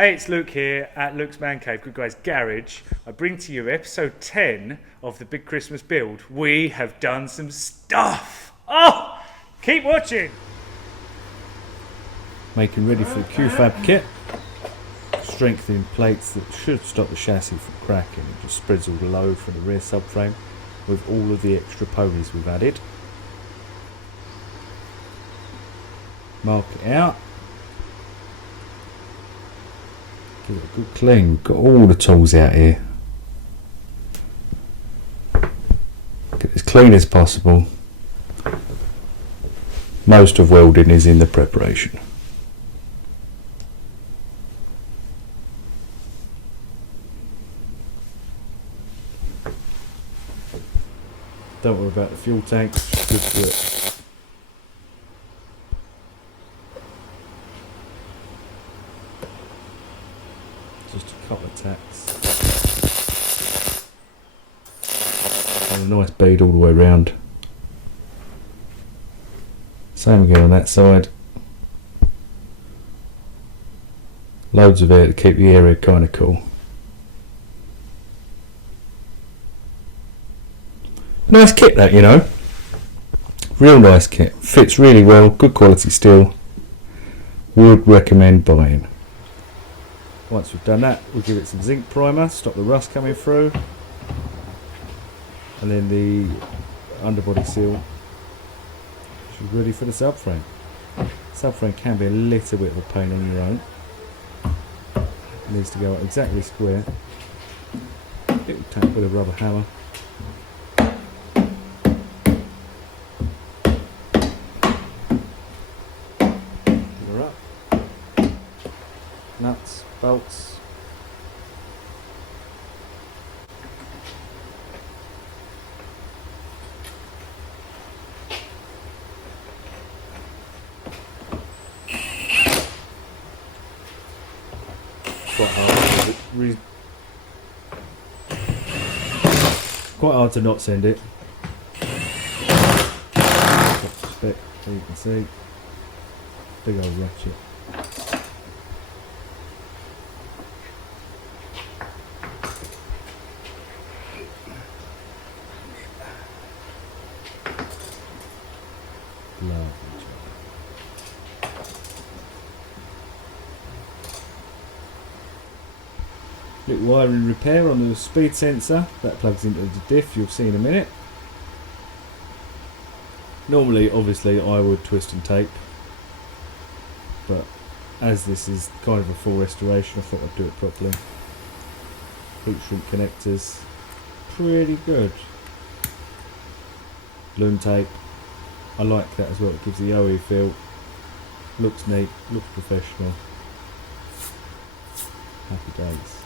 Hey, it's Luke here at Luke's Mancave, Good Guys Garage. I bring to you episode 10 of the Big Christmas Build. We have done some stuff. Oh, keep watching. Making ready for the Q-Fab kit. Strengthening plates that should stop the chassis from cracking. It just spreads all the load from the rear subframe with all of the extra ponies we've added. Mark it out. Give it a good clean. We've got all the tools out here. Get it as clean as possible. Most of welding is in the preparation. Don't worry about the fuel tanks, good for it. Just a couple of tacks. And a nice bead all the way around. Same again on that side. Loads of air to keep the area kind of cool. Nice kit that, you know. Real nice kit. Fits really well. Good quality steel. Would recommend buying. Once we've done that, we'll give it some zinc primer. Stop the rust coming through. And then the underbody seal. Which is ready for the subframe. Subframe can be a little bit of a pain on your own. It needs to go exactly square. Little tap with a rubber hammer. Nuts, bolts. Quite hard to not send it. Spec, so you can see. Big old ratchet. Little wiring repair on the speed sensor that plugs into the diff, you'll see in a minute. Normally, obviously, I would twist and tape, but as this is kind of a full restoration, I thought I'd do it properly. Heat shrink connectors, pretty good. Loom tape, I like that as well, it gives the OE feel. Looks neat, looks professional. Happy days.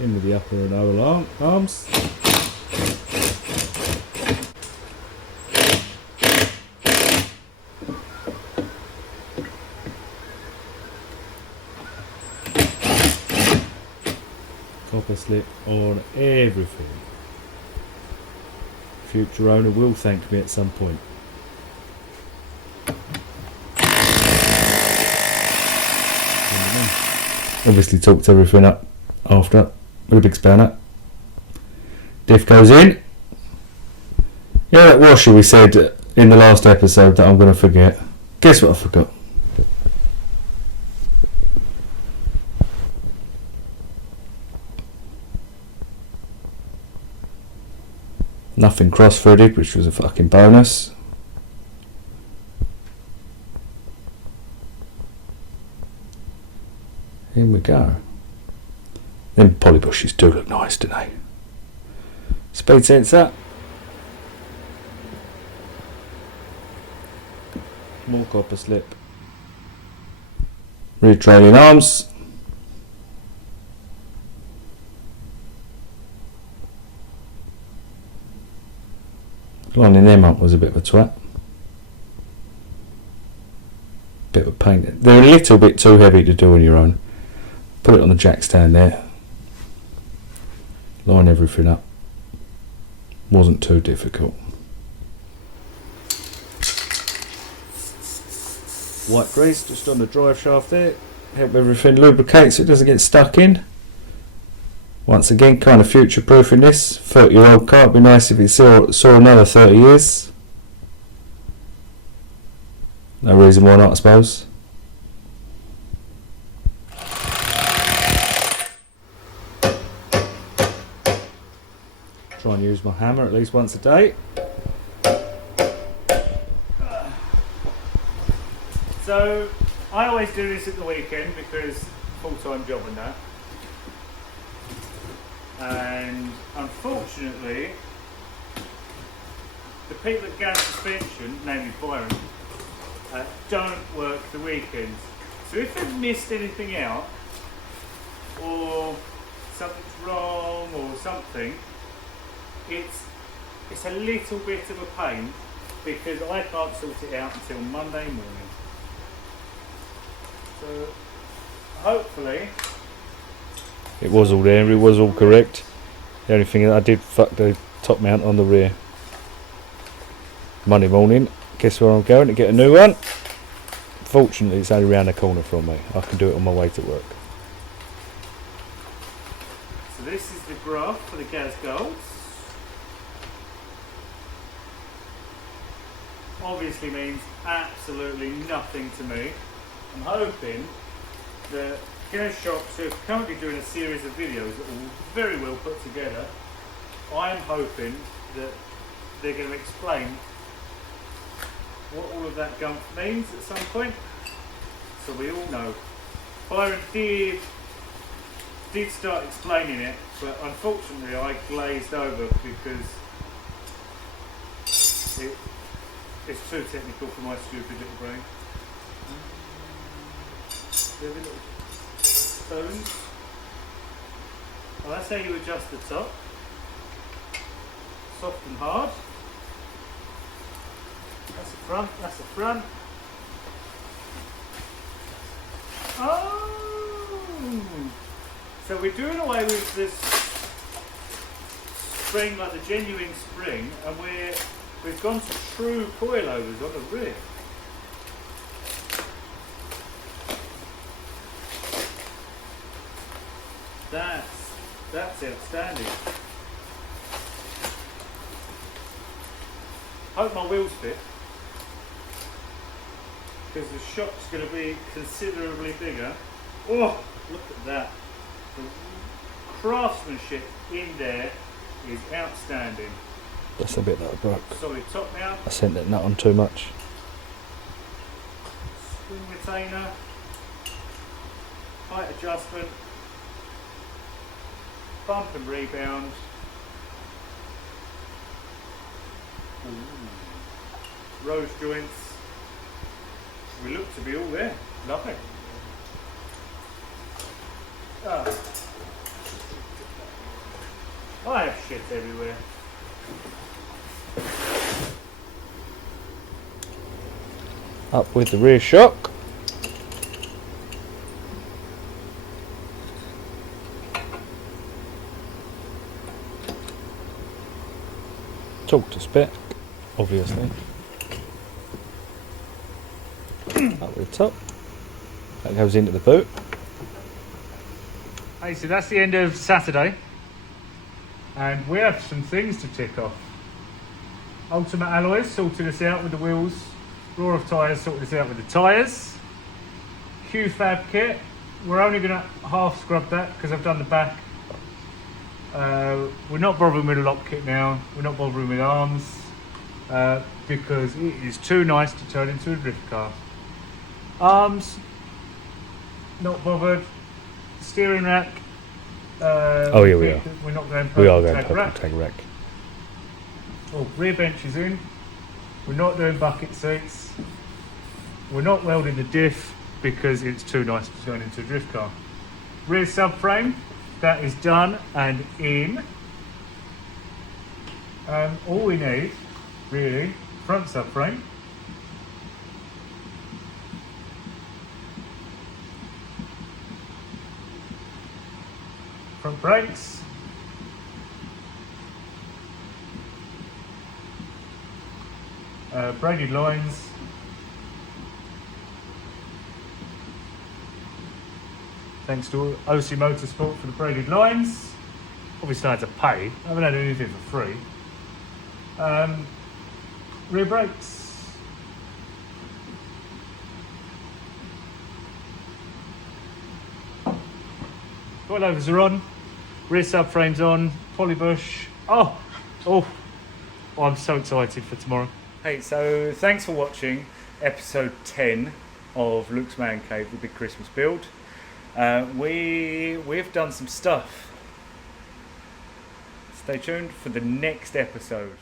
In with the upper and lower arms. Copper slip on everything. Future owner will thank me at some point. Obviously talked everything up after with a big spanner. Diff goes in. Yeah, that washer we said in the last episode that I'm going to forget. Guess what I forgot? Nothing cross-threaded, which was a fucking bonus. Here we go. Them poly bushes do look nice, don't they? Speed sensor. More copper slip. Rear trailing arms. Lining them up was a bit of a twat. Bit of a pain. They're a little bit too heavy to do on your own. Put it on the jack stand there. Line everything up. Wasn't too difficult. white grease just on the drive shaft there. Help everything lubricate so it doesn't get stuck in. Once again, kind of future proofing this. 30-year-old car, it'd be nice if it saw another 30 years. No reason why not, I suppose. Try and use my hammer at least once a day. So I always do this at the weekend because full-time job and that. And unfortunately, the people at Gas Suspension, namely Byron, don't work the weekends. So if they've missed anything out, or something's wrong or something, it's a little bit of a pain because I can't sort it out until Monday morning. So hopefully It was all there, it was all correct. The only thing that I did fuck the top mount on the rear. Monday morning, guess where I'm going to get a new one? Fortunately, it's only round the corner from me. I can do it on my way to work. So this is the graph for the gas golds. Obviously means absolutely nothing to me. I'm hoping that gas shops are currently doing a series of videos that are very well put together. I'm hoping that they're going to explain what all of that gump means at some point, so we all know. Byron did start explaining it, but unfortunately I glazed over because it's too technical for my stupid little brain. There are little stones. Well, that's how you adjust the top. Soft and hard. That's the front, that's the front. Oh! So we're doing away with this spring, like the genuine spring, and we've gone to true coilovers on the rear. That's outstanding. Hope my wheels fit, because the shock's going to be considerably bigger. Oh, look at that. The craftsmanship in there is outstanding. That's a bit that I broke. Solid top mount. I sent that nut on too much. Spring retainer. Height adjustment. Bump and rebound. Ooh. Rose joints. We look to be all there. Lovely. I have shit everywhere. Up with the rear shock. Talk to spec, obviously. Up with the top. That goes into the boot. Hey, so that's the end of Saturday. And we have some things to tick off. Ultimate Alloys sorted us out with the wheels. Raw of Tyres sorted us out with the tyres. Q-Fab kit. We're only going to half scrub that because I've done the back. We're not bothering with a lock kit now. We're not bothering with arms because it is too nice to turn into a drift car. Arms, not bothered. Steering rack. Oh yeah, we are. We're not going We are going tag purple rack. tag rack. Oh, rear bench is in. We're not doing bucket seats. We're not welding the diff because it's too nice to turn into a drift car. Rear subframe, that is done and in. All we need, really, front subframe. Front brakes. Braided lines. Thanks to OC Motorsport for the braided lines. Obviously I had to pay, I haven't had anything for free. Rear brakes. Coilovers are on, rear subframe's on, polybush. Oh, I'm so excited for tomorrow. Hey, so thanks for watching episode 10 of Luke's Man Cave, the big Christmas build. We've done some stuff. Stay tuned for the next episode.